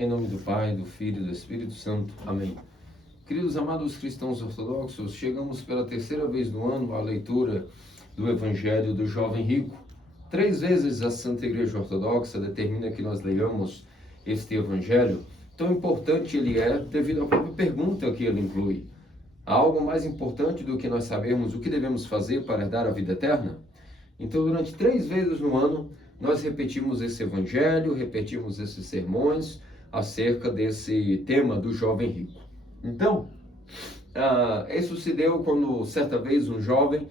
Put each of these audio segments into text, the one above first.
Em nome do Pai, do Filho e do Espírito Santo. Amém. Queridos amados cristãos ortodoxos, chegamos pela terceira vez no ano à leitura do Evangelho do Jovem Rico. 3 vezes a Santa Igreja Ortodoxa determina que nós leiamos este Evangelho. Tão importante ele é devido à própria pergunta que ele inclui. Há algo mais importante do que nós sabermos o que devemos fazer para herdar a vida eterna? Então, durante 3 vezes no ano, nós repetimos esse Evangelho, repetimos esses sermões acerca desse tema do jovem rico. Então, isso se deu quando certa vez um jovem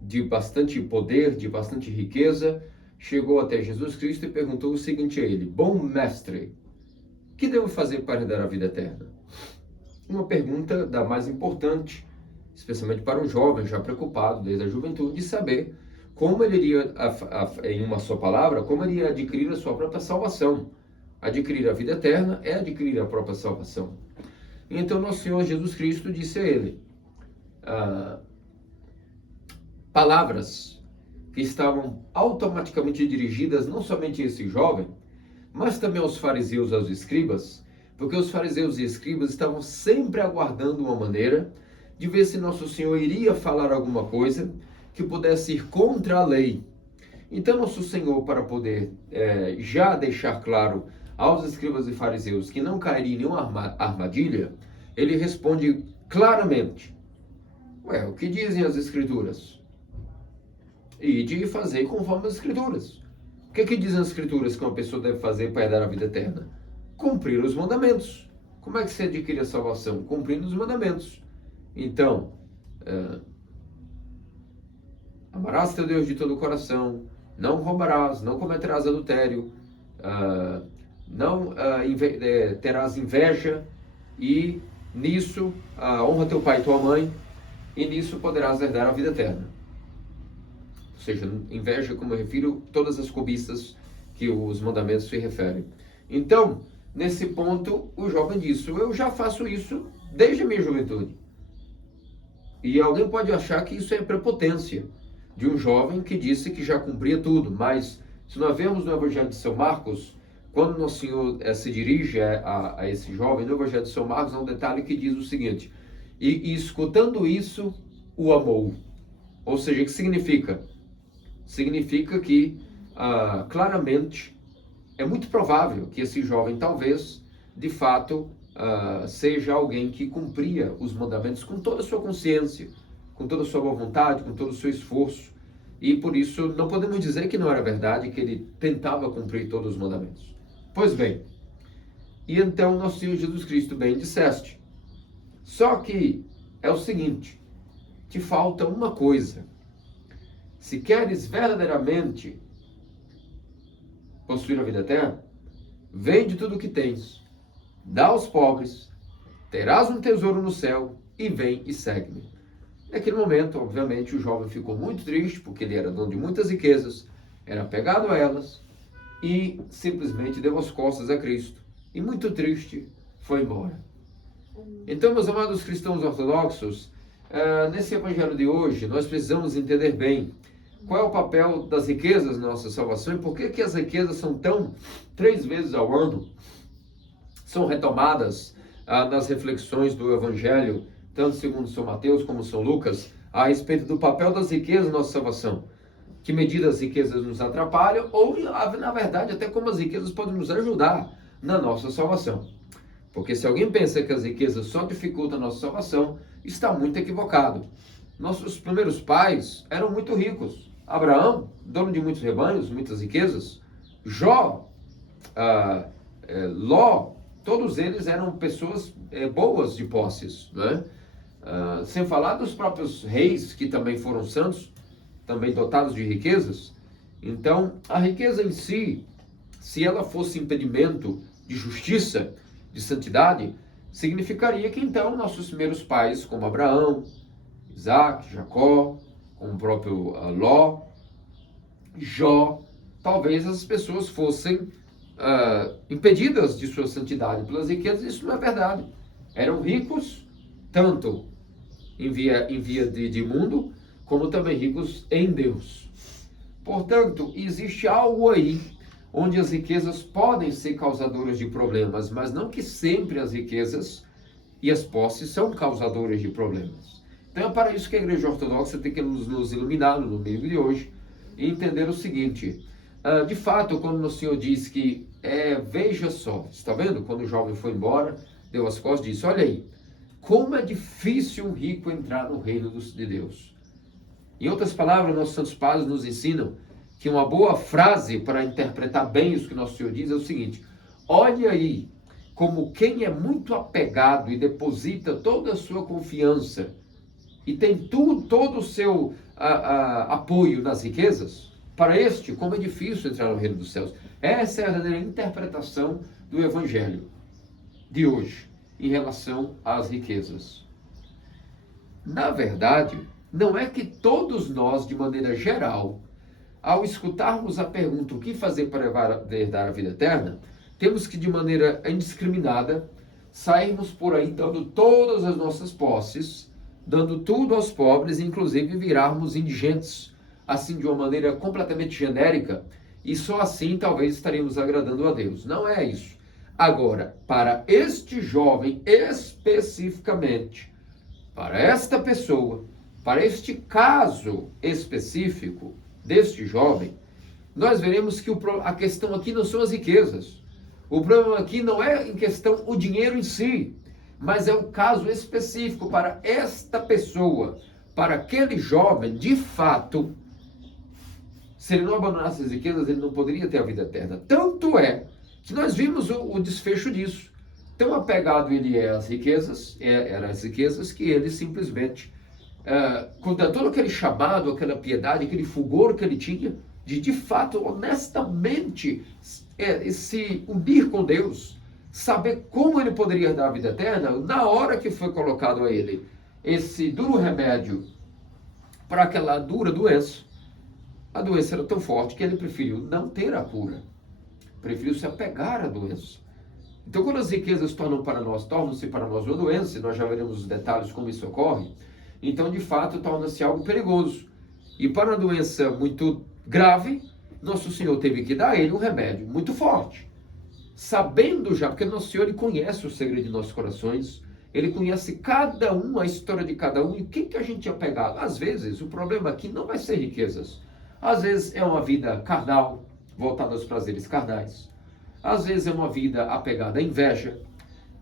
de bastante poder, de bastante riqueza, chegou até Jesus Cristo e perguntou o seguinte a ele: bom mestre, o que devo fazer para herdar a vida eterna? Uma pergunta da mais importante, especialmente para um jovem já preocupado desde a juventude, de saber como ele iria, em uma só palavra, como ele iria adquirir a sua própria salvação. Adquirir a vida eterna é adquirir a própria salvação. Então, nosso Senhor Jesus Cristo disse a ele palavras que estavam automaticamente dirigidas não somente a esse jovem, mas também aos fariseus e aos escribas, porque os fariseus e escribas estavam sempre aguardando uma maneira de ver se nosso Senhor iria falar alguma coisa que pudesse ir contra a lei. Então, nosso Senhor, para poder já deixar claro aos escribas e fariseus que não cairia em nenhuma armadilha, ele responde claramente: o que dizem as Escrituras? Ide e fazer conforme as Escrituras. O que dizem as Escrituras que uma pessoa deve fazer para herdar a vida eterna? Cumprir os mandamentos. Como é que se adquire a salvação? Cumprindo os mandamentos. Então, amarás teu Deus de todo o coração, não roubarás, não cometerás adultério, não terás inveja, e nisso honra teu pai e tua mãe, e nisso poderás herdar a vida eterna. Ou seja, inveja, como eu refiro, todas as cobiças que os mandamentos se referem. Então, nesse ponto, o jovem disse: eu já faço isso desde a minha juventude. E alguém pode achar que isso é prepotência de um jovem que disse que já cumpria tudo, mas se nós vemos no Evangelho de São Marcos, quando Nosso Senhor se dirige a esse jovem, no Evangelho de São Marcos, há um detalhe que diz o seguinte: e escutando isso, o amou. Ou seja, o que significa? Significa que, claramente, é muito provável que esse jovem, talvez, de fato, seja alguém que cumpria os mandamentos com toda a sua consciência, com toda a sua boa vontade, com todo o seu esforço. E por isso não podemos dizer que não era verdade, que ele tentava cumprir todos os mandamentos. Pois bem, e então nosso Senhor Jesus Cristo bem disseste. Só que é o seguinte: te falta uma coisa. Se queres verdadeiramente possuir a vida eterna, vende tudo o que tens, dá aos pobres, terás um tesouro no céu, e vem e segue-me. Naquele momento, obviamente, o jovem ficou muito triste, porque ele era dono de muitas riquezas, era apegado a elas, e simplesmente deu as costas a Cristo. E muito triste, foi embora. Então, meus amados cristãos ortodoxos, nesse evangelho de hoje, nós precisamos entender bem qual é o papel das riquezas na nossa salvação e por que as riquezas são 3 vezes ao ano, são retomadas nas reflexões do Evangelho, tanto segundo São Mateus como São Lucas, a respeito do papel das riquezas na nossa salvação. Que medida as riquezas nos atrapalham ou, na verdade, até como as riquezas podem nos ajudar na nossa salvação. Porque se alguém pensa que as riquezas só dificultam a nossa salvação, está muito equivocado. Nossos primeiros pais eram muito ricos. Abraão, dono de muitos rebanhos, muitas riquezas. Jó, Ló, todos eles eram pessoas boas de posses, né? Sem falar dos próprios reis, que também foram santos, também dotados de riquezas. Então, a riqueza em si, se ela fosse impedimento de justiça, de santidade, significaria que então nossos primeiros pais, como Abraão, Isaac, Jacó, como o próprio Ló, Jó, talvez as pessoas fossem impedidas de sua santidade pelas riquezas. Isso não é verdade. Eram ricos, tanto em via de mundo, como também ricos em Deus. Portanto, existe algo aí, onde as riquezas podem ser causadoras de problemas, mas não que sempre as riquezas e as posses são causadoras de problemas. Então é para isso que a Igreja Ortodoxa tem que nos iluminar no domingo de hoje e entender o seguinte: de fato, quando o Senhor diz que, veja só, está vendo? Quando o jovem foi embora, deu as costas e disse, olha aí, como é difícil um rico entrar no reino de Deus. Em outras palavras, nossos santos padres nos ensinam que uma boa frase para interpretar bem isso que nosso Senhor diz é o seguinte: olha aí, como quem é muito apegado e deposita toda a sua confiança e tem todo o seu apoio nas riquezas, para este, como é difícil entrar no reino dos céus. Essa é a verdadeira interpretação do Evangelho de hoje em relação às riquezas. Na verdade, não é que todos nós, de maneira geral, ao escutarmos a pergunta o que fazer para herdar a vida eterna, temos que, de maneira indiscriminada, sairmos por aí dando todas as nossas posses, dando tudo aos pobres, inclusive virarmos indigentes, assim de uma maneira completamente genérica, e só assim talvez estaremos agradando a Deus. Não é isso. Agora, para este jovem especificamente, para esta pessoa, para este caso específico deste jovem, nós veremos que a questão aqui não são as riquezas. O problema aqui não é em questão o dinheiro em si, mas é um caso específico para esta pessoa, para aquele jovem, de fato, se ele não abandonasse as riquezas, ele não poderia ter a vida eterna. Tanto é que nós vimos o desfecho disso. Tão apegado ele é às riquezas, eram as riquezas, que ele simplesmente, com todo aquele chamado, aquela piedade, aquele fulgor que ele tinha, de fato, honestamente, se unir com Deus, saber como ele poderia dar a vida eterna, na hora que foi colocado a ele esse duro remédio para aquela dura doença, a doença era tão forte que ele preferiu não ter a cura, preferiu se apegar à doença. Então, quando as riquezas tornam-se para nós uma doença, e nós já veremos os detalhes como isso ocorre, então, de fato, torna-se algo perigoso. E para uma doença muito grave, Nosso Senhor teve que dar a ele um remédio muito forte. Sabendo já, porque Nosso Senhor, ele conhece o segredo de nossos corações, ele conhece cada um, a história de cada um, e o que a gente ia pegar. Às vezes, o problema aqui não vai ser riquezas. Às vezes é uma vida carnal, voltada aos prazeres carnais. Às vezes é uma vida apegada à inveja.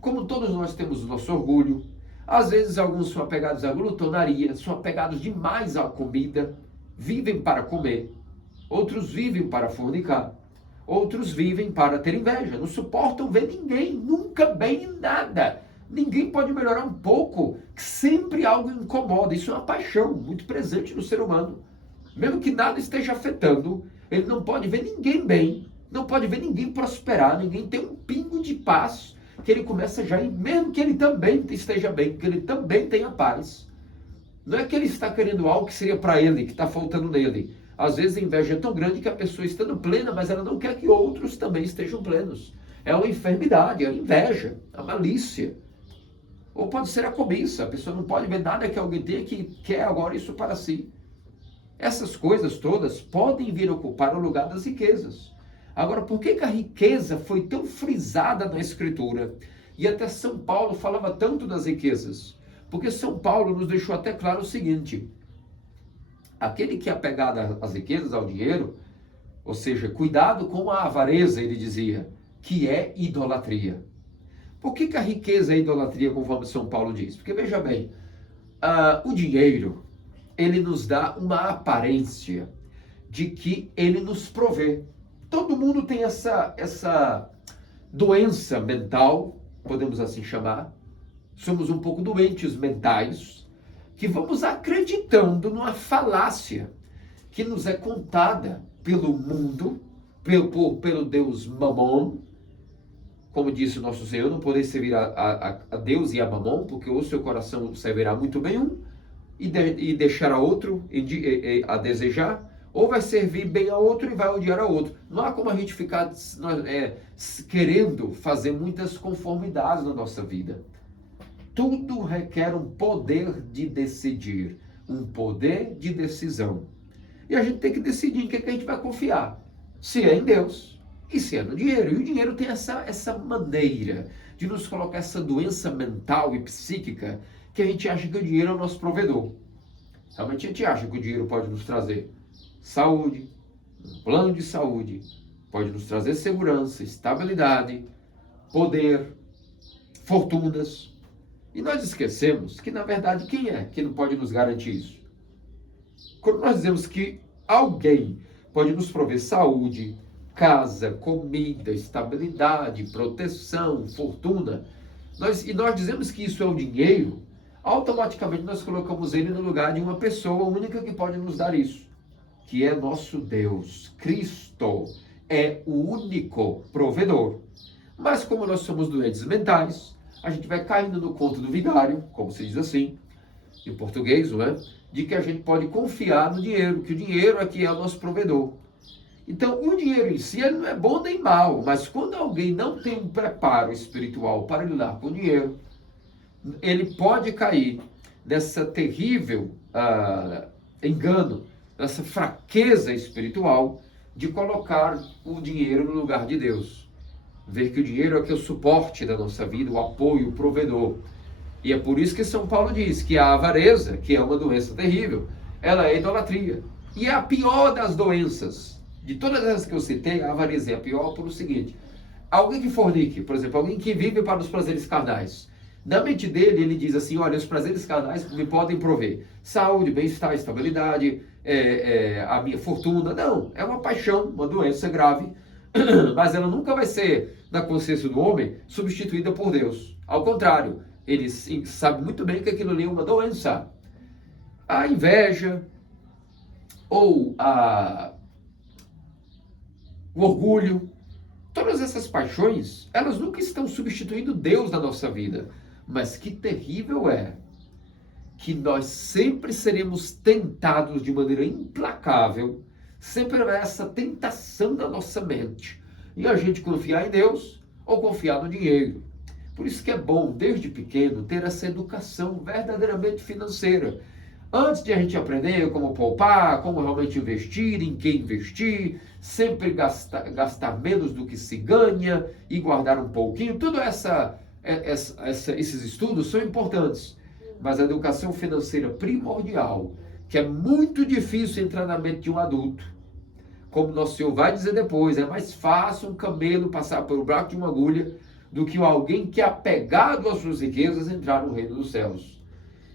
Como todos nós temos o nosso orgulho. Às vezes alguns são apegados à glutonaria, são apegados demais à comida, vivem para comer. Outros vivem para fornicar. Outros vivem para ter inveja, não suportam ver ninguém, nunca bem em nada. Ninguém pode melhorar um pouco, sempre algo incomoda. Isso é uma paixão muito presente no ser humano. Mesmo que nada esteja afetando, ele não pode ver ninguém bem, não pode ver ninguém prosperar, ninguém ter um pingo de paz, que ele começa já, mesmo que ele também esteja bem, que ele também tenha paz. Não é que ele está querendo algo que seria para ele, que está faltando nele. Às vezes a inveja é tão grande que a pessoa está plena, mas ela não quer que outros também estejam plenos. É uma enfermidade, é a inveja, a malícia. Ou pode ser a cobiça, a pessoa não pode ver nada que alguém tenha que quer agora isso para si. Essas coisas todas podem vir ocupar o lugar das riquezas. Agora, por que a riqueza foi tão frisada na Escritura? E até São Paulo falava tanto das riquezas. Porque São Paulo nos deixou até claro o seguinte: aquele que é apegado às riquezas, ao dinheiro, ou seja, cuidado com a avareza, ele dizia, que é idolatria. Por que a riqueza é idolatria, conforme São Paulo diz? Porque, veja bem, o dinheiro, ele nos dá uma aparência de que ele nos provê. Todo mundo tem essa doença mental, podemos assim chamar. Somos um pouco doentes mentais, que vamos acreditando numa falácia que nos é contada pelo mundo, pelo Deus Mamon. Como disse o nosso Senhor, não podeis servir a Deus e a Mamon, porque o seu coração servirá muito bem um e deixará outro a desejar, ou vai servir bem a outro e vai odiar a outro. Não há como a gente ficar querendo fazer muitas conformidades na nossa vida. Tudo requer um poder de decidir, um poder de decisão. E a gente tem que decidir em que a gente vai confiar. Se é em Deus, Isso é no dinheiro. E o dinheiro tem essa maneira de nos colocar essa doença mental e psíquica que a gente acha que o dinheiro é o nosso provedor. Realmente a gente acha que o dinheiro pode nos trazer saúde, um plano de saúde, pode nos trazer segurança, estabilidade, poder, fortunas. E nós esquecemos que, na verdade, quem é que não pode nos garantir isso? Quando nós dizemos que alguém pode nos prover saúde, casa, comida, estabilidade, proteção, fortuna, nós dizemos que isso é o dinheiro, automaticamente nós colocamos ele no lugar de uma pessoa única que pode nos dar isso, que é nosso Deus. Cristo é o único provedor. Mas como nós somos doentes mentais, a gente vai caindo no conto do vigário, como se diz assim, em português, não é? De que a gente pode confiar no dinheiro, que o dinheiro aqui é o nosso provedor. Então, o dinheiro em si ele não é bom nem mal, mas quando alguém não tem um preparo espiritual para lidar com o dinheiro, ele pode cair nessa terrível engano, nessa fraqueza espiritual de colocar o dinheiro no lugar de Deus. Ver que o dinheiro é que é o suporte da nossa vida, o apoio, o provedor. E é por isso que São Paulo diz que a avareza, que é uma doença terrível, ela é idolatria. E é a pior das doenças. De todas as que eu citei, a avareza é a pior por o seguinte: alguém que fornique, por exemplo, alguém que vive para os prazeres carnais, na mente dele ele diz assim: olha, os prazeres carnais me podem prover saúde, bem-estar, estabilidade, a minha fortuna. Não, é uma paixão, uma doença grave, mas ela nunca vai ser, na consciência do homem, substituída por Deus. Ao contrário, ele sabe muito bem que aquilo ali é uma doença. A inveja ou o orgulho, todas essas paixões, elas nunca estão substituindo Deus na nossa vida. Mas que terrível é que nós sempre seremos tentados de maneira implacável, sempre haverá essa tentação da nossa mente, e a gente confiar em Deus ou confiar no dinheiro. Por isso que é bom, desde pequeno, ter essa educação verdadeiramente financeira. Antes de a gente aprender como poupar, como realmente investir, em que investir, sempre gastar menos do que se ganha e guardar um pouquinho, tudo esses estudos são importantes. Mas a educação financeira primordial, que é muito difícil entrar na mente de um adulto, como Nosso Senhor vai dizer depois, é mais fácil um camelo passar pelo buraco de uma agulha do que alguém que é apegado às suas riquezas entrar no reino dos céus.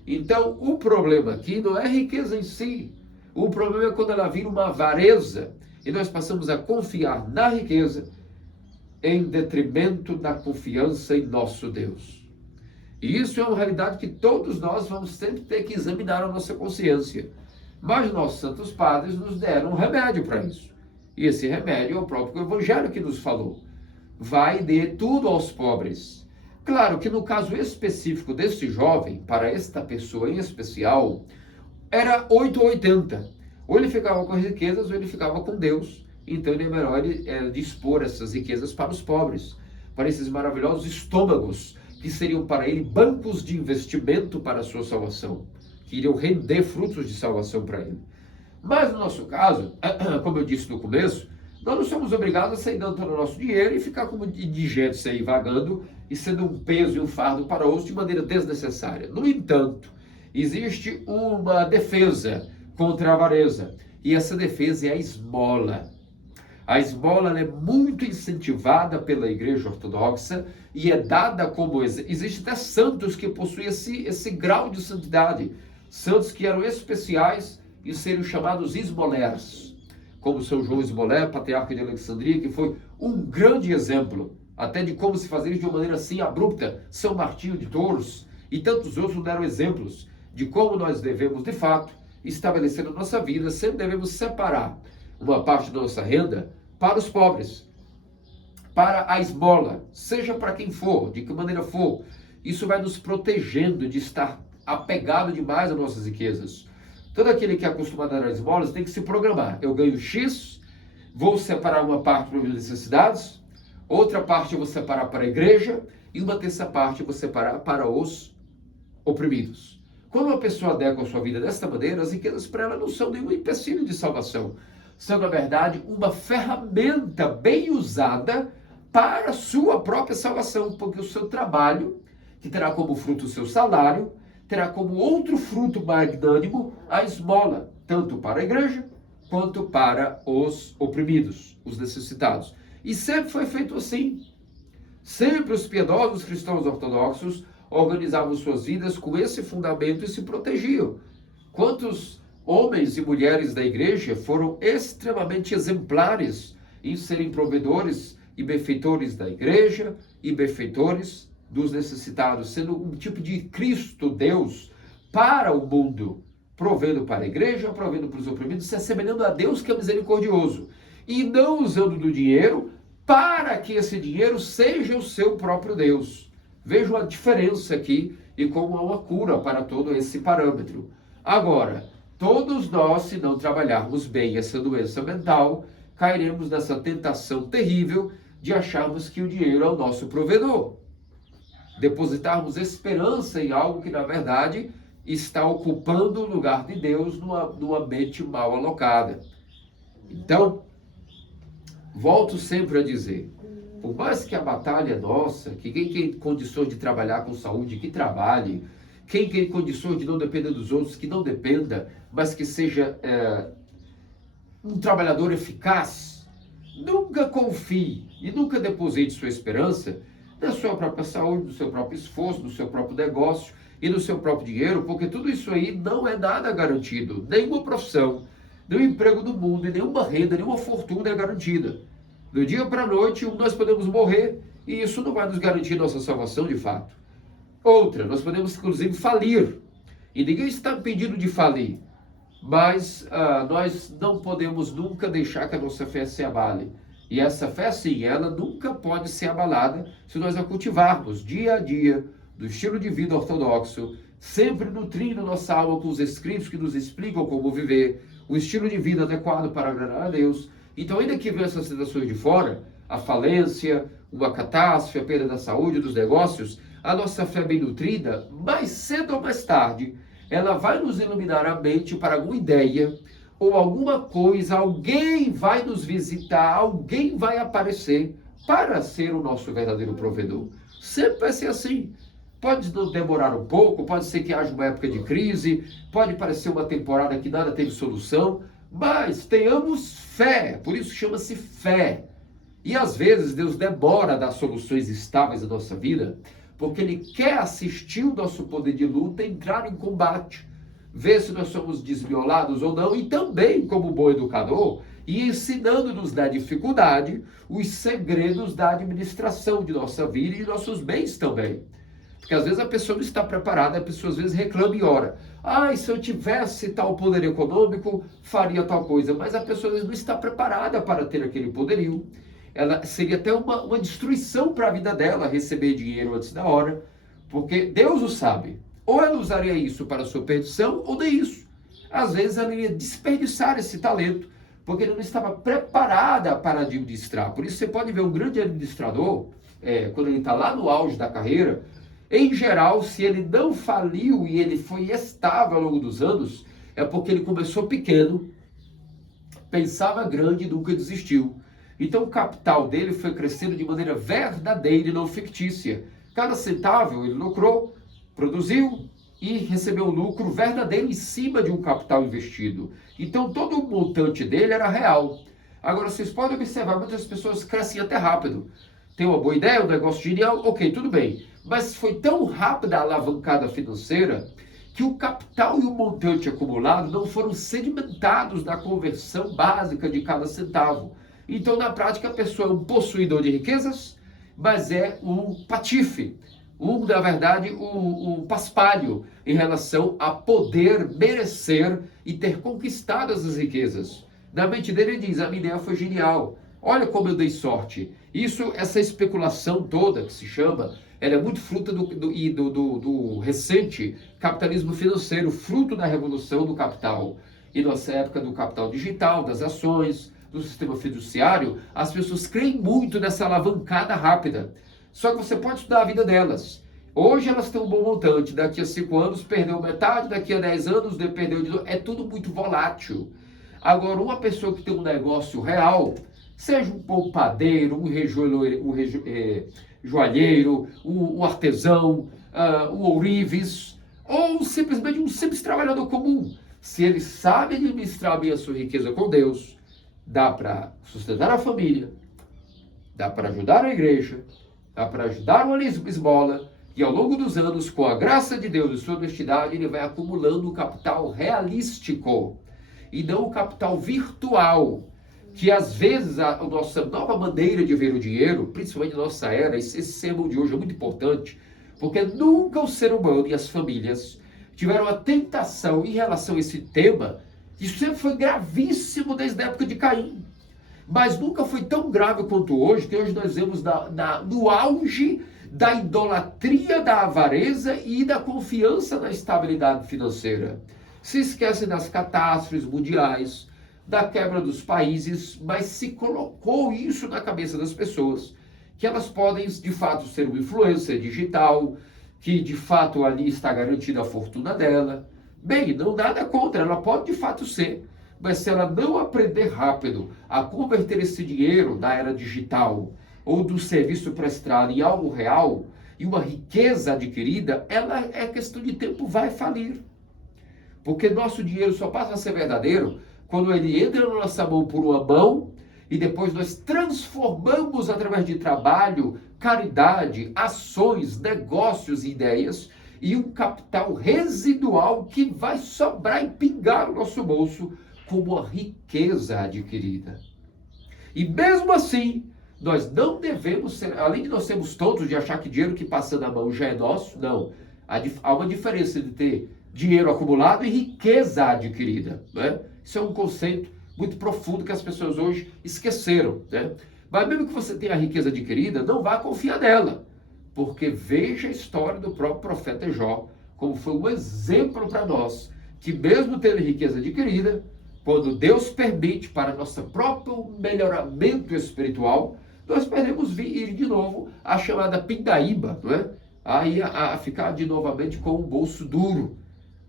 Então, o problema aqui não é a riqueza em si. O problema é quando ela vira uma avareza e nós passamos a confiar na riqueza em detrimento da confiança em nosso Deus. E isso é uma realidade que todos nós vamos sempre ter que examinar a nossa consciência. Mas nossos santos padres nos deram um remédio para isso. E esse remédio é o próprio Evangelho que nos falou. Vai e dê tudo aos pobres. Claro que no caso específico deste jovem, para esta pessoa em especial, era 8 ou 80. Ou ele ficava com as riquezas ou ele ficava com Deus. Então ele é melhor dispor essas riquezas para os pobres, para esses maravilhosos estômagos que seriam para ele bancos de investimento para a sua salvação, que iriam render frutos de salvação para ele. Mas no nosso caso, como eu disse no começo, nós não somos obrigados a sair dando todo o nosso dinheiro e ficar como indigentes aí vagando e sendo um peso e um fardo para outros de maneira desnecessária. No entanto, existe uma defesa contra a avareza, e essa defesa é a esmola. A esmola é muito incentivada pela Igreja Ortodoxa e é dada como... Existem até santos que possuem esse grau de santidade. Santos que eram especiais e seriam chamados esmolers. Como São João Esmoler, patriarca de Alexandria, que foi um grande exemplo, até de como se fazer de uma maneira assim abrupta. São Martinho de Tours e tantos outros deram exemplos de como nós devemos, de fato, estabelecer na nossa vida, sempre devemos separar uma parte da nossa renda para os pobres, para a esmola, seja para quem for, de que maneira for. Isso vai nos protegendo de estar apegado demais às nossas riquezas. Todo aquele que é acostumado a dar esmolas tem que se programar. Eu ganho X, vou separar uma parte para as minhas necessidades, outra parte eu vou separar para a igreja e uma terça parte eu vou separar para os oprimidos. Quando uma pessoa adequa a sua vida desta maneira, as riquezas para ela não são nenhum empecilho de salvação. são, na verdade, uma ferramenta bem usada para a sua própria salvação, porque o seu trabalho, que terá como fruto o seu salário, terá como outro fruto magnânimo a esmola, tanto para a igreja quanto para os oprimidos, os necessitados. E sempre foi feito assim. Sempre os piedosos cristãos ortodoxos organizavam suas vidas com esse fundamento e se protegiam. Quantos homens e mulheres da igreja foram extremamente exemplares em serem provedores e benfeitores da igreja e benfeitores dos necessitados, sendo um tipo de Cristo Deus para o mundo, provendo para a igreja, provendo para os oprimidos, se assemelhando a Deus que é misericordioso, e não usando do dinheiro para que esse dinheiro seja o seu próprio Deus. Vejo a diferença aqui e como há uma cura para todo esse parâmetro. Agora, todos nós, se não trabalharmos bem essa doença mental, cairemos nessa tentação terrível de acharmos que o dinheiro é o nosso provedor. Depositarmos esperança em algo que, na verdade, está ocupando o lugar de Deus numa mente mal alocada. Então, volto sempre a dizer, por mais que a batalha é nossa, que quem tem condições de trabalhar com saúde, que trabalhe, quem tem condições de não depender dos outros, que não dependa, mas que seja um trabalhador eficaz, nunca confie e nunca deposite sua esperança na sua própria saúde, no seu próprio esforço, no seu próprio negócio e no seu próprio dinheiro, porque tudo isso aí não é nada garantido, nenhuma profissão, nenhum emprego no mundo, nenhuma renda, nenhuma fortuna é garantida. Do dia para a noite, nós podemos morrer e isso não vai nos garantir nossa salvação de fato. Outra, nós podemos inclusive falir, e ninguém está impedido de falir, mas nós não podemos nunca deixar que a nossa fé se abale. E essa fé, sim, ela nunca pode ser abalada se nós a cultivarmos dia a dia, do estilo de vida ortodoxo, sempre nutrindo nossa alma com os escritos que nos explicam como viver, o estilo de vida adequado para agradar a Deus. Então, ainda que venham essas tentações de fora, a falência, uma catástrofe, a perda da saúde, dos negócios, a nossa fé bem nutrida, mais cedo ou mais tarde, ela vai nos iluminar a mente para alguma ideia ou alguma coisa, alguém vai nos visitar, alguém vai aparecer para ser o nosso verdadeiro provedor. Sempre vai ser assim. Pode demorar um pouco, pode ser que haja uma época de crise, pode parecer uma temporada que nada teve solução, mas tenhamos fé, por isso chama-se fé. E às vezes Deus demora a dar soluções estáveis à nossa vida, porque Ele quer assistir o nosso poder de luta, entrar em combate, ver se nós somos desmiolados ou não, e também, como bom educador, e ensinando-nos na dificuldade os segredos da administração de nossa vida e de nossos bens também. Porque às vezes a pessoa não está preparada, a pessoa às vezes reclama e ora. Se eu tivesse tal poder econômico, faria tal coisa. Mas a pessoa às vezes não está preparada para ter aquele poderio. Ela seria até uma destruição para a vida dela receber dinheiro antes da hora, porque Deus o sabe. Ou ela usaria isso para a sua perdição, ou nem isso. Às vezes ela iria desperdiçar esse talento, porque ela não estava preparada para administrar. Por isso você pode ver um grande administrador, quando ele está lá no auge da carreira, em geral, se ele não faliu e ele foi estável ao longo dos anos, é porque ele começou pequeno, pensava grande e nunca desistiu. Então o capital dele foi crescendo de maneira verdadeira e não fictícia. Cada centavo ele lucrou, produziu e recebeu um lucro verdadeiro em cima de um capital investido. Então todo o montante dele era real. Agora vocês podem observar, muitas pessoas crescem até rápido. Tem uma boa ideia, um negócio genial, ok, tudo bem. Mas foi tão rápida a alavancada financeira que o capital e o montante acumulado não foram sedimentados na conversão básica de cada centavo. Então, na prática, a pessoa é um possuidor de riquezas, mas é um patife, na verdade, um paspalho em relação a poder merecer e ter conquistado as riquezas. Na mente dele ele diz, a minha ideia foi genial, olha como eu dei sorte. Essa especulação toda que se chama, ela é muito fruto do recente capitalismo financeiro, fruto da revolução do capital. E nossa época do capital digital, das ações, do sistema fiduciário, as pessoas creem muito nessa alavancada rápida. Só que você pode estudar a vida delas. Hoje elas têm um bom montante, daqui a 5 anos perdeu metade, daqui a 10 anos perdeu de novo. É tudo muito volátil. Agora, uma pessoa que tem um negócio real, seja um poupadeiro, joalheiro, um artesão, um ourives, ou simplesmente um simples trabalhador comum, se ele sabe administrar bem a sua riqueza com Deus, dá para sustentar a família, dá para ajudar a igreja, dá para ajudar uma esmola, e ao longo dos anos, com a graça de Deus e sua honestidade, ele vai acumulando um capital realístico e não um capital virtual, que às vezes a nossa nova maneira de ver o dinheiro, principalmente na nossa era, esse sermão de hoje é muito importante, porque nunca o ser humano e as famílias tiveram a tentação em relação a esse tema. Isso sempre foi gravíssimo desde a época de Caim, mas nunca foi tão grave quanto hoje, que hoje nós vemos no auge da idolatria, da avareza e da confiança na estabilidade financeira. Se esquecem das catástrofes mundiais, da quebra dos países, mas se colocou isso na cabeça das pessoas, que elas podem de fato ser uma influencer digital, que de fato ali está garantida a fortuna dela. Bem, não nada contra, ela pode de fato ser, mas se ela não aprender rápido a converter esse dinheiro da era digital ou do serviço prestado em algo real e uma riqueza adquirida, ela é questão de tempo, vai falir. Porque nosso dinheiro só passa a ser verdadeiro quando ele entra na nossa mão por uma mão e depois nós transformamos através de trabalho, caridade, ações, negócios e ideias e um capital residual que vai sobrar e pingar no nosso bolso como a riqueza adquirida. E mesmo assim, nós não devemos ser, além de nós sermos tontos de achar que dinheiro que passa na mão já é nosso, não. Há uma diferença de ter dinheiro acumulado e riqueza adquirida, né? Isso é um conceito muito profundo que as pessoas hoje esqueceram, né? Mas mesmo que você tenha a riqueza adquirida, não vá confiar nela, porque veja a história do próprio profeta Jó, como foi um exemplo para nós, que mesmo tendo riqueza adquirida, quando Deus permite para nosso próprio melhoramento espiritual, nós podemos ir de novo à chamada pindaíba, não é? Aí a ficar de novamente com o bolso duro.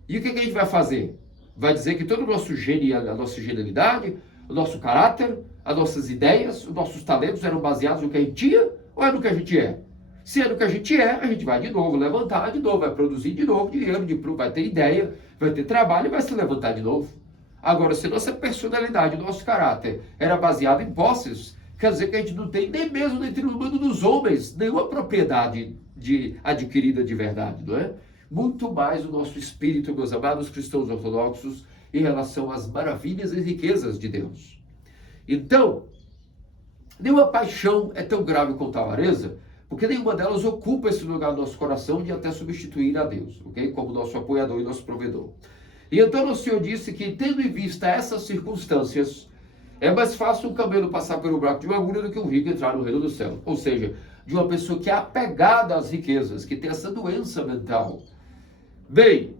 E o que a gente vai fazer? Vai dizer que todo o nosso gênio, a nossa genialidade, o nosso caráter, as nossas ideias, os nossos talentos eram baseados no que a gente tinha ou é no que a gente é? Se é no que a gente é, a gente vai de novo levantar de novo, vai produzir de novo dinheiro, vai ter ideia, vai ter trabalho e vai se levantar de novo. Agora, se nossa personalidade, nosso caráter era baseado em posses, quer dizer que a gente não tem nem mesmo entre o mundo dos homens nenhuma propriedade adquirida de verdade, não é? Muito mais o nosso espírito, meus amados cristãos ortodoxos, em relação às maravilhas e riquezas de Deus. Então, nenhuma paixão é tão grave quanto a avareza, porque nenhuma delas ocupa esse lugar no nosso coração de até substituir a Deus, ok? Como nosso apoiador e nosso provedor. E então o Senhor disse que, tendo em vista essas circunstâncias, é mais fácil um camelo passar pelo buraco de uma agulha do que um rico entrar no reino do céu. Ou seja, de uma pessoa que é apegada às riquezas, que tem essa doença mental. Bem,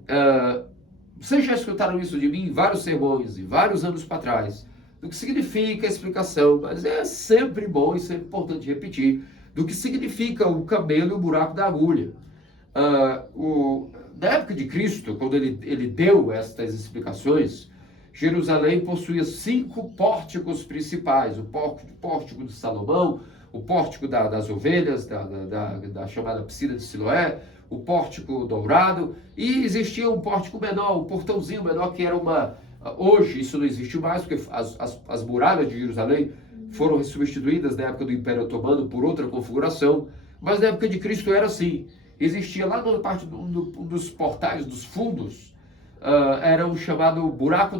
vocês já escutaram isso de mim em vários sermões, e vários anos para trás, do que significa a explicação, mas é sempre bom e sempre importante repetir, do que significa o camelo e o buraco da agulha. Na época de Cristo, quando ele deu estas explicações, Jerusalém possuía 5 pórticos principais: o pórtico de Salomão, o pórtico das ovelhas, da chamada piscina de Siloé, o pórtico dourado, e existia um pórtico menor, um portãozinho menor, que era hoje isso não existe mais, porque as muralhas de Jerusalém foram substituídas na época do Império Otomano por outra configuração, mas na época de Cristo era assim. Existia lá na parte dos portais, dos fundos, era um chamado buraco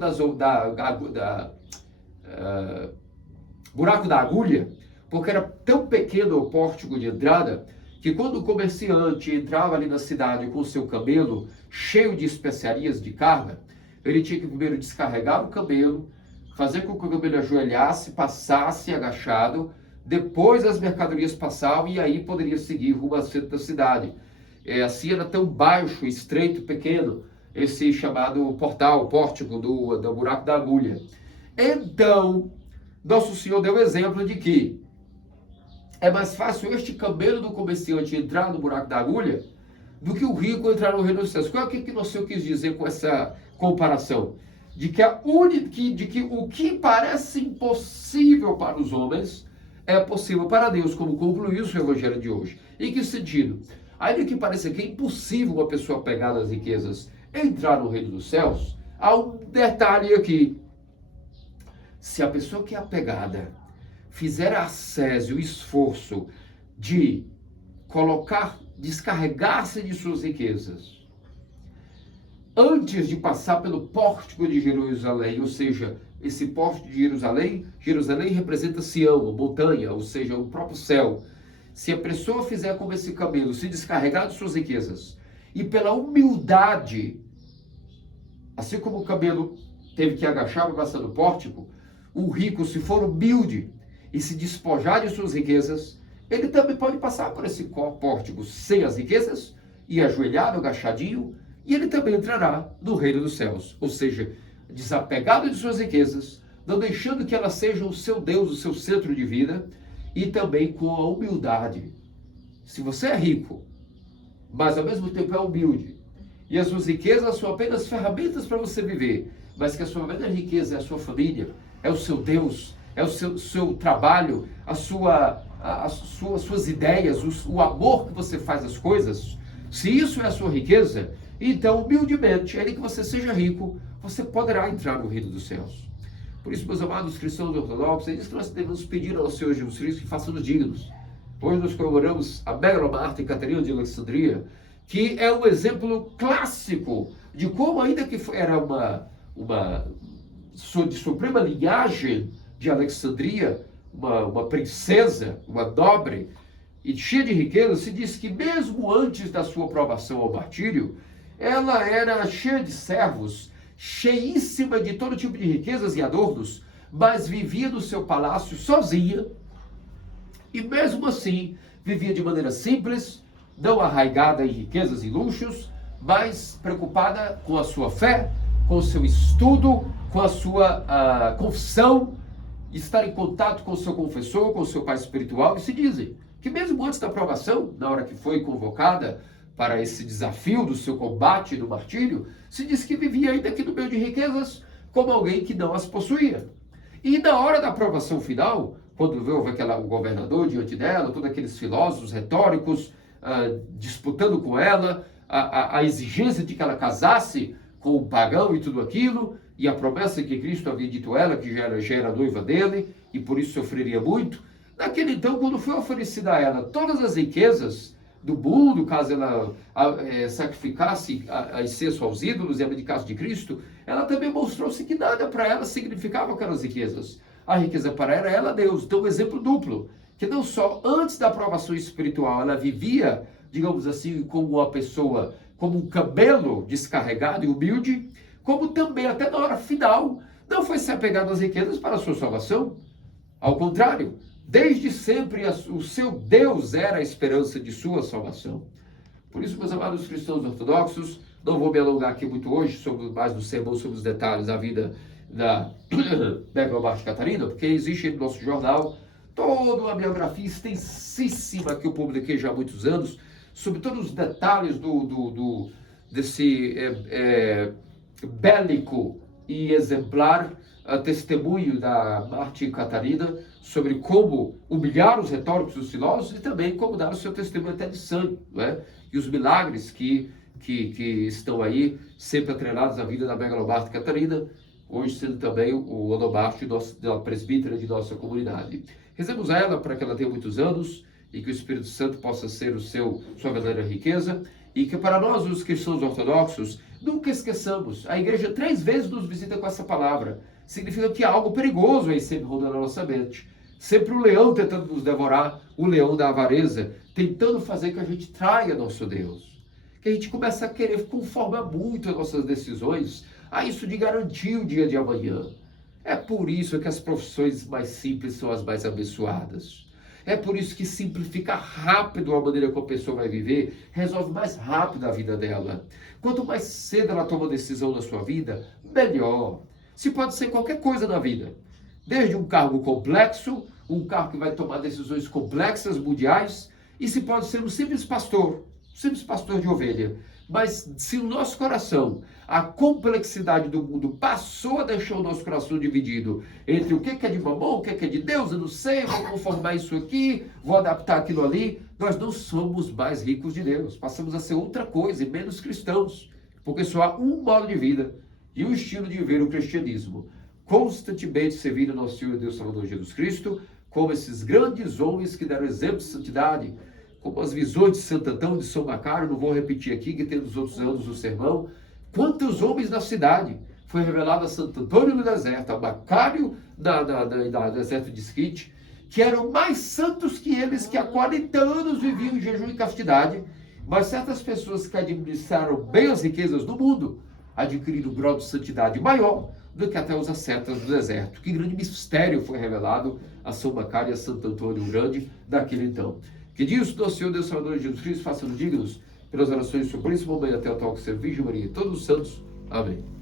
buraco da agulha, porque era tão pequeno o pórtico de entrada, que quando o comerciante entrava ali na cidade com o seu camelo cheio de especiarias de carga, ele tinha que primeiro descarregar o camelo, fazer com que o camelo ajoelhasse, passasse agachado, depois as mercadorias passavam e aí poderia seguir rumo ao centro da cidade. Assim era tão baixo, estreito, pequeno, esse chamado pórtico do buraco da agulha. Então, Nosso Senhor deu o exemplo de que é mais fácil este camelo do comerciante entrar no buraco da agulha do que o rico entrar no reino dos céus. O que Nosso Senhor quis dizer com essa comparação? de que o que parece impossível para os homens é possível para Deus, como concluiu o evangelho de hoje. Em que sentido? Ainda que pareça que é impossível uma pessoa apegada às riquezas entrar no reino dos céus, há um detalhe aqui. Se a pessoa que é apegada fizer a ascese, o esforço de descarregar-se de suas riquezas, antes de passar pelo pórtico de Jerusalém, ou seja, esse pórtico de Jerusalém representa Sião, a montanha, ou seja, o próprio céu. Se a pessoa fizer como esse camelo, se descarregar de suas riquezas, e pela humildade, assim como o camelo teve que agachar para passar no pórtico, o rico, se for humilde e se despojar de suas riquezas, ele também pode passar por esse pórtico sem as riquezas, e ajoelhado, agachadinho, e ele também entrará no reino dos céus. Ou seja, desapegado de suas riquezas, não deixando que elas sejam o seu Deus, o seu centro de vida, e também com a humildade. Se você é rico, mas ao mesmo tempo é humilde, e as suas riquezas são apenas ferramentas para você viver, mas que a sua verdadeira riqueza é a sua família, é o seu Deus, é o seu trabalho, as suas ideias, o amor que você faz às coisas, se isso é a sua riqueza, então humildemente, ainda que você seja rico, você poderá entrar no reino dos céus. Por isso, meus amados cristãos ortodoxos, é isso que nós devemos pedir ao Senhor Jesus Cristo, que faça-nos dignos. Hoje nós comemoramos a Megalomarte Catarina de Alexandria, que é um exemplo clássico de como, ainda que era de suprema linhagem de Alexandria, uma princesa, uma nobre, e cheia de riqueza, se diz que mesmo antes da sua aprovação ao martírio, ela era cheia de servos, cheíssima de todo tipo de riquezas e adornos, mas vivia no seu palácio sozinha, e mesmo assim vivia de maneira simples, não arraigada em riquezas e luxos, mas preocupada com a sua fé, com o seu estudo, com a sua confissão, estar em contato com o seu confessor, com o seu pai espiritual. E se dizem que mesmo antes da aprovação, na hora que foi convocada para esse desafio do seu combate no martírio, se diz que vivia ainda aqui no meio de riquezas como alguém que não as possuía. E na hora da aprovação final, quando houve o governador diante dela, todos aqueles filósofos retóricos disputando com ela a exigência de que ela casasse com o pagão e tudo aquilo, e a promessa que Cristo havia dito a ela, que já era noiva dele, e por isso sofreria muito. Naquele então, quando foi oferecida a ela todas as riquezas do mundo, caso ela sacrificasse a incenso aos ídolos e abdicasse de Cristo, ela também mostrou-se que nada para ela significava aquelas riquezas. A riqueza para ela era Deus. Então, um exemplo duplo, que não só antes da aprovação espiritual ela vivia, digamos assim, como uma pessoa, como um camelo descarregado e humilde, como também até na hora final não foi se apegada às riquezas para a sua salvação. Ao contrário, desde sempre o seu Deus era a esperança de sua salvação. Por isso, meus amados cristãos ortodoxos, não vou me alongar aqui muito hoje mais no sermão sobre os detalhes da vida da Megalomarte Catarina, porque existe no nosso jornal toda uma biografia extensíssima que eu publiquei já há muitos anos, sobre todos os detalhes desse bélico e exemplar testemunho da Marte Catarina, sobre como humilhar os retóricos dos filósofos e também como dar o seu testemunho até de sangue, não é? E os milagres que estão aí sempre atrelados à vida da Megalomarte Catarina, hoje sendo também o onomarte da presbítera de nossa comunidade. Rezemos a ela para que ela tenha muitos anos e que o Espírito Santo possa ser sua verdadeira riqueza, e que para nós, os cristãos ortodoxos, nunca esqueçamos. A igreja 3 vezes nos visita com essa palavra. Significa que há algo perigoso aí sempre rondando a nossa mente. Sempre o leão tentando nos devorar, o leão da avareza, tentando fazer que a gente traia nosso Deus. Que a gente comece a querer conformar muito as nossas decisões a isso de garantir o dia de amanhã. É por isso que as profissões mais simples são as mais abençoadas. É por isso que simplificar rápido a maneira como a pessoa vai viver resolve mais rápido a vida dela. Quanto mais cedo ela toma decisão na sua vida, melhor. Se pode ser qualquer coisa na vida. Desde um cargo complexo, um cargo que vai tomar decisões complexas, mundiais, e se pode ser um simples pastor de ovelha, Mas se o nosso coração, a complexidade do mundo passou a deixar o nosso coração dividido entre o que é de mamão, o que é de Deus, eu não sei, vou conformar isso aqui, vou adaptar aquilo ali, nós não somos mais ricos de Deus, passamos a ser outra coisa e menos cristãos, porque só há um modo de vida e um estilo de viver o cristianismo, constantemente servindo ao nosso Senhor e Deus Salvador Jesus Cristo, como esses grandes homens que deram exemplo de santidade, como as visões de Santo Antão, de São Macário, não vou repetir aqui, que tem nos outros anos do sermão. Quantos homens na cidade? Foi revelado a Santo Antônio no deserto, a Macário no deserto de Esquite, que eram mais santos que eles, que há 40 anos viviam em jejum e castidade, mas certas pessoas que administraram bem as riquezas do mundo, adquiriram um grau de santidade maior do que até os ascetas do deserto. Que grande mistério foi revelado a São Macário e a Santo Antônio Grande daquele então. Que Deus, nosso Senhor, Deus Salvador Jesus Cristo, faça-nos dignos pelas orações sobre esse momento até o tal que servir, Maria e todos os santos. Amém.